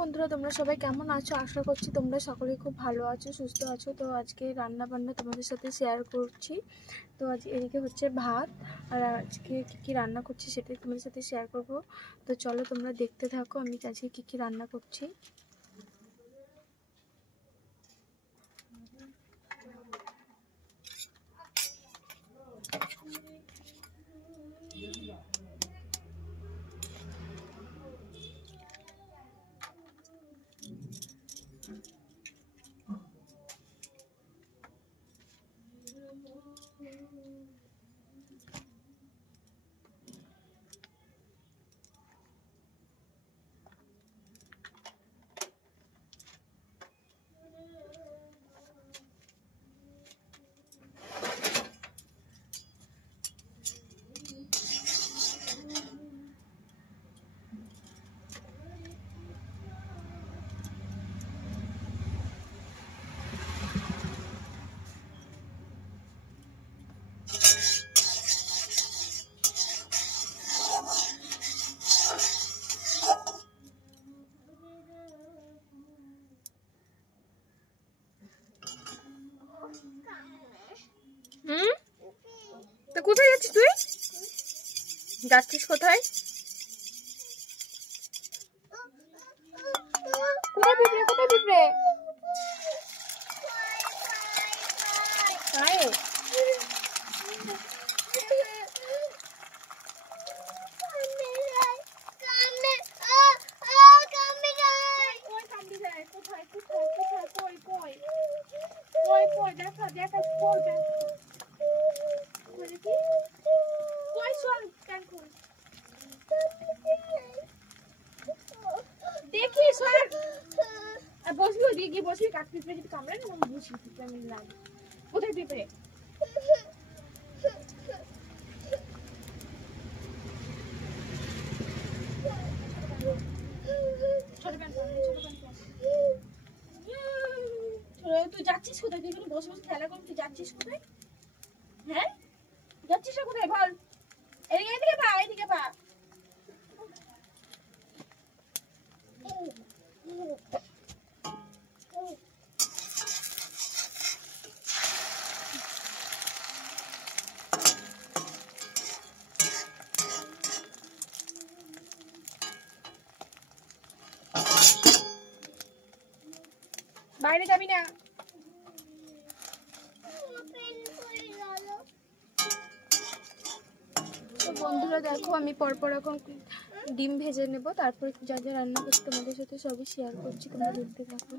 বন্ধুরা, তোমরা সবাই কেমন আছো? আশা করছি তোমরা সকলেই খুব ভালো আছো, সুস্থ আছো। তো আজকে রান্না বান্না তোমাদের সাথে শেয়ার করছি। তো আজ এদিকে হচ্ছে ভাত, আর আজকে কী কী রান্না করছি সেটাই তোমাদের সাথে শেয়ার করব। তো চলো তোমরা দেখতে থাকো আমি আজকে কী কী রান্না করছি। তো কোথায় যাচ্ছিস তুই? যাচ্ছিস কোথায়? কোথায় পিঁপড়ে? কোথায় পিঁপড়ে? দেখিস বসবি ওদিকে গিয়ে বসবি। কাঠ পিঁপড়ে যদি কামড়ায় না আমি বুঝি পিঁপড়ে আমি লাগে। কোথায় পিঁপড়ে? তুই যাচ্ছিস কোথায়? তুই এখানে বসে বসে খেলা করবি? তুই যাচ্ছিস কোথায়? হ্যাঁ, যাচ্ছিস কোথায় বল? এদিকে পা, এদিকে পা। বাইরে যাবি না। তো বন্ধুরা দেখো, আমি পরপর এখন ডিম ভেজে নেব, তারপর যা যা রান্না করছি তোমাদের সাথে সবই শেয়ার করছি, তোমরা দেখতে থাকো।